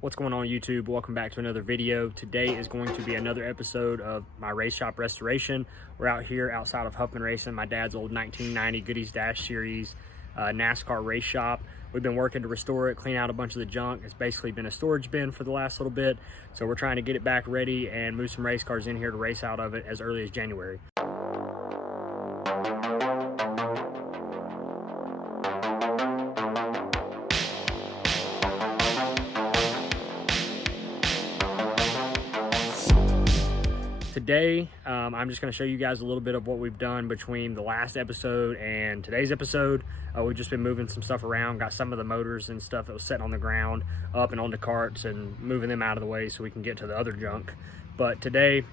What's going on YouTube? Welcome back to another video. Today is going to be another episode of my race shop restoration. We're out here outside of Huffman Racing, my dad's old 1990 Goody's Dash Series NASCAR race shop. We've been working to restore it, clean out a bunch of the junk. It's basically been a storage bin for the last little bit. So we're trying to get it back ready and move some race cars in here to race out of it as early as January. Today, I'm just going to show you guys a little bit of what we've done between the last episode and today's episode. We've just been moving some stuff around, got some of the motors and stuff that was sitting on the ground up and onto carts and moving them out of the way so we can get to the other junk. But today,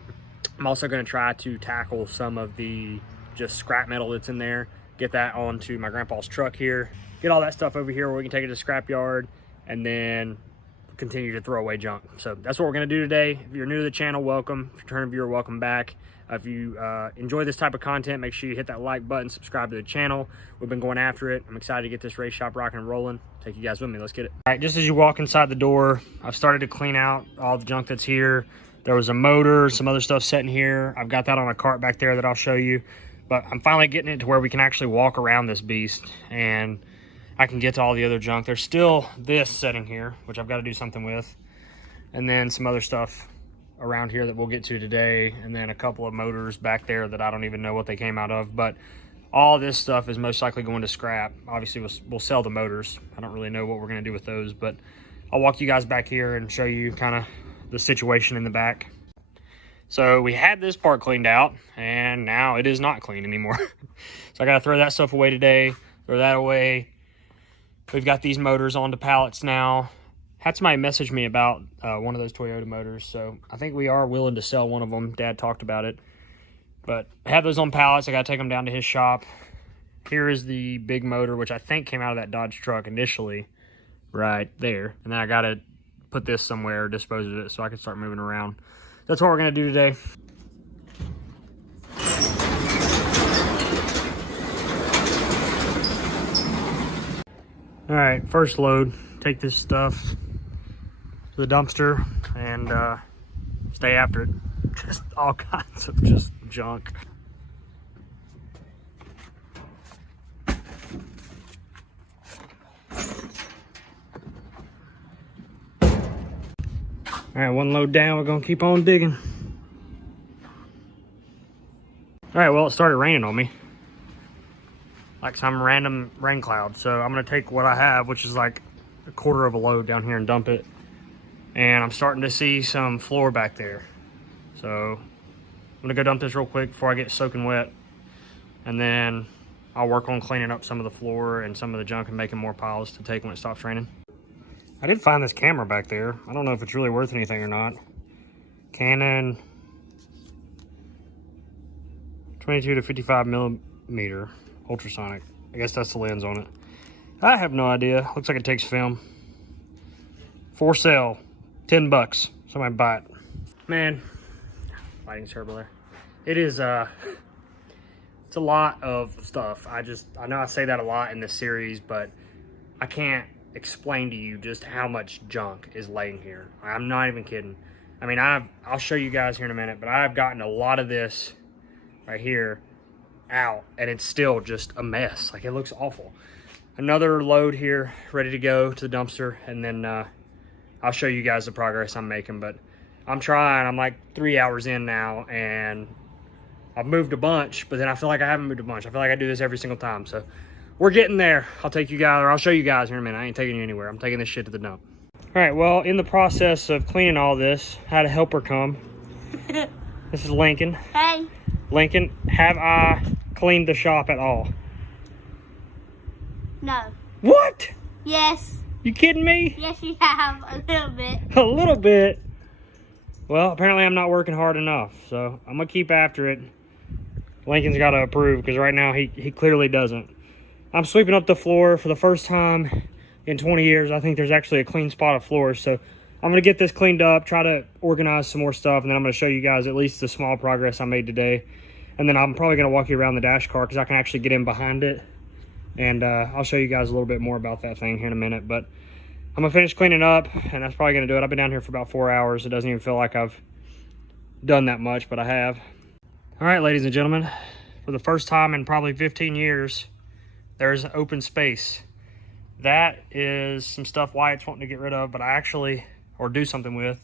I'm also going to try to tackle some of the just scrap metal that's in there, get that onto my grandpa's truck here, get all that stuff over here where we can take it to the scrap yard, and then continue to throw away junk. So that's what we're going to do today. If you're new to the channel, welcome. If you're a return viewer, welcome back. If you enjoy this type of content, make sure you hit that like button, subscribe to the channel. We've been going after it. I'm excited to get this race shop rocking and rolling. Take you guys with me. Let's get it. All right, just as you walk inside the door, I've started to clean out all the junk that's here. There was a motor, some other stuff sitting here. I've got that on a cart back there that I'll show you. But I'm finally getting it to where we can actually walk around this beast and I can get to all the other junk. There's still this sitting here, which I've got to do something with. And then some other stuff around here that we'll get to today. And then a couple of motors back there that I don't even know what they came out of. But all this stuff is most likely going to scrap. Obviously, we'll sell the motors. I don't really know what we're going to do with those. But I'll walk you guys back here and show you kind of the situation in the back. So we had this part cleaned out, and now it is not clean anymore. So I got to throw that stuff away today, throw that away. We've got these motors onto pallets now. Had somebody message me about one of those Toyota motors, so I think we are willing to sell one of them. Dad talked about it. But I have those on pallets. I got to take them down to his shop. Here is the big motor, which I think came out of that Dodge truck initially, right there. And then I got to put this somewhere, dispose of it, so I can start moving around. That's what we're going to do today. All right, first load, take this stuff to the dumpster and stay after it. Just all kinds of just junk. All right, one load down, we're gonna keep on digging. All right, well, it started raining on me. Like some random rain cloud. So I'm gonna take what I have, which is like a quarter of a load down here, and dump it. And I'm starting to see some floor back there. So I'm gonna go dump this real quick before I get soaking wet. And then I'll work on cleaning up some of the floor and some of the junk and making more piles to take when it stops raining. I did find this camera back there. I don't know if it's really worth anything or not. Canon 22 to 55 millimeter. Ultrasonic. I guess that's the lens on it. I have no idea. Looks like it takes film. For sale. $10. Somebody buy it. Man, lighting's terrible there. It is it's a lot of stuff. I know I say that a lot in this series, but I can't explain to you just how much junk is laying here. I'm not even kidding. I mean, I'll show you guys here in a minute, but I've gotten a lot of this right here out and it's still just a mess. Like, it looks awful. Another load here ready to go to the dumpster, and then I'll show you guys the progress I'm making. But I'm trying. I'm like 3 hours in now and I've moved a bunch, but then I feel like I haven't moved a bunch. I feel like I do this every single time. So we're getting there. I'll take you guys, or I'll show you guys here in a minute. I ain't taking you anywhere. I'm taking this shit to the dump. All right, well, in the process of cleaning all this, I had a helper come. This is Lincoln. Hey. Lincoln, have I cleaned the shop at all? No. What? Yes. You kidding me? Yes, you have. A little bit. A little bit? Well, apparently I'm not working hard enough, so I'm going to keep after it. Lincoln's got to approve, because right now he clearly doesn't. I'm sweeping up the floor for the first time in 20 years. I think there's actually a clean spot of floor, so I'm going to get this cleaned up, try to organize some more stuff, and then I'm going to show you guys at least the small progress I made today. And then I'm probably going to walk you around the dash car because I can actually get in behind it. And I'll show you guys a little bit more about that thing here in a minute. But I'm gonna finish cleaning up, and that's probably gonna do it. I've been down here for about 4 hours. It doesn't even feel like I've done that much, but I have. All right, ladies and gentlemen, for the first time in probably 15 years, there's an open space. That is some stuff Wyatt's wanting to get rid of, but or do something with.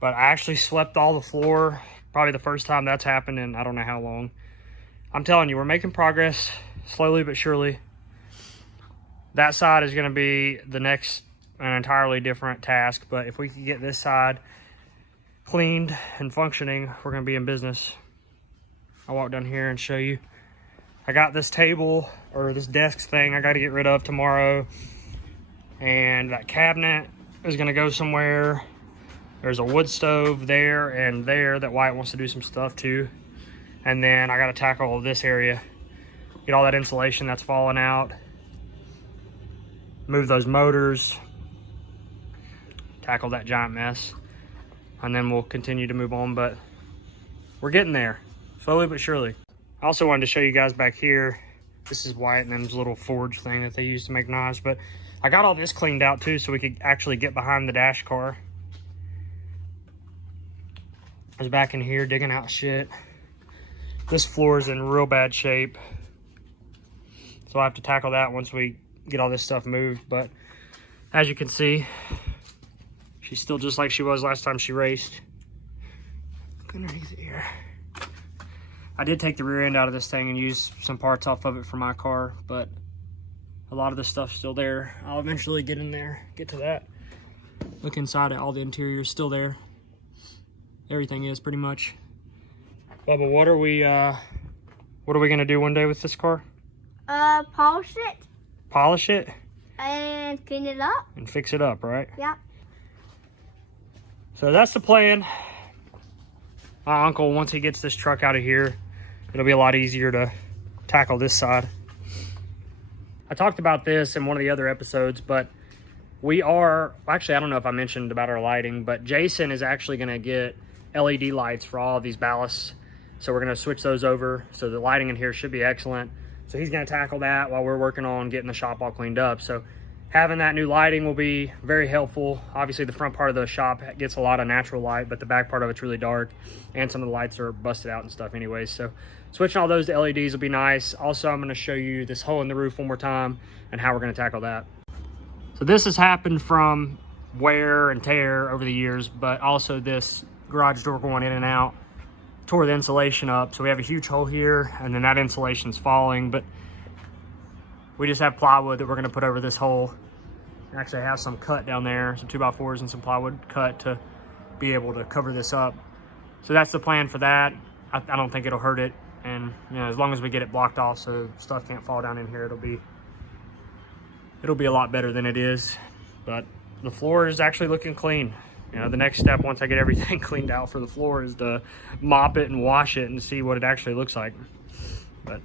But I actually swept all the floor. Probably the first time that's happened in I don't know how long. I'm telling you, we're making progress slowly but surely. That side is going to be the next, an entirely different task. But if we can get this side cleaned and functioning, we're going to be in business. I'll walk down here and show you. I got this table, or this desk thing, I got to get rid of tomorrow. And that cabinet is going to go somewhere. There's a wood stove there and there that Wyatt wants to do some stuff to. And then I got to tackle this area. Get all that insulation that's falling out. Move those motors. Tackle that giant mess. And then we'll continue to move on, but we're getting there. Slowly but surely. I also wanted to show you guys back here. This is Wyatt and them's little forge thing that they use to make knives, but I got all this cleaned out too so we could actually get behind the dash car. I was back in here digging out shit. This floor is in real bad shape, so I have to tackle that once we get all this stuff moved. But as you can see, she's still just like she was last time she raced. Look underneath here. I did take the rear end out of this thing and use some parts off of it for my car, but a lot of the stuff's still there. I'll eventually get in there, get to that. Look inside it, all the interior is still there. Everything is pretty much. Bubba, what are we gonna do one day with this car? Polish it. Polish it? And clean it up. And fix it up, right? Yeah. So that's the plan. My uncle, once he gets this truck out of here, it'll be a lot easier to tackle this side. I talked about this in one of the other episodes, but actually, I don't know if I mentioned about our lighting, but Jason is actually gonna get LED lights for all of these ballasts. So we're gonna switch those over. So the lighting in here should be excellent. So he's gonna tackle that while we're working on getting the shop all cleaned up. So having that new lighting will be very helpful. Obviously the front part of the shop gets a lot of natural light, but the back part of it's really dark and some of the lights are busted out and stuff anyways. So switching all those to LEDs will be nice. Also, I'm gonna show you this hole in the roof one more time and how we're gonna tackle that. So this has happened from wear and tear over the years, but also this garage door going in and out tore the insulation up. So we have a huge hole here and then that insulation's falling, but we just have plywood that we're gonna put over this hole. Actually, I have some cut down there, some 2x4s and some plywood cut to be able to cover this up. So that's the plan for that. I don't think it'll hurt it. And as long as we get it blocked off so stuff can't fall down in here, it'll be a lot better than it is. But the floor is actually looking clean. The next step once I get everything cleaned out for the floor is to mop it and wash it and see what it actually looks like. But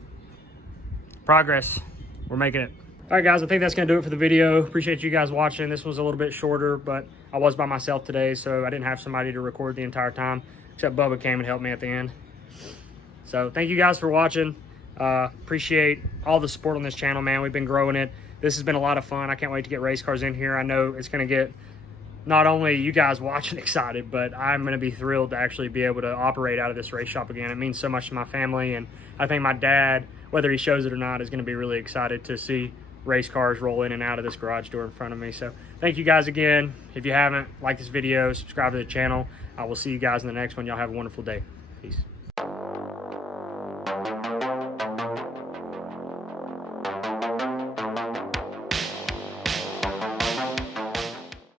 progress, we're making it. All right, guys, I think that's gonna do it for the video. Appreciate you guys watching. This was a little bit shorter, but I was by myself today, so I didn't have somebody to record the entire time, except Bubba came and helped me at the end. So thank you guys for watching. Appreciate all the support on this channel, man. We've been growing it. This has been a lot of fun. I can't wait to get race cars in here. I know it's gonna get not only you guys watching excited, but I'm gonna be thrilled to actually be able to operate out of this race shop again. It means so much to my family, and I think my dad, whether he shows it or not, is gonna be really excited to see race cars roll in and out of this garage door in front of me. So thank you guys again. If you haven't, like this video, subscribe to the channel. I will see you guys in the next one. Y'all have a wonderful day. Peace.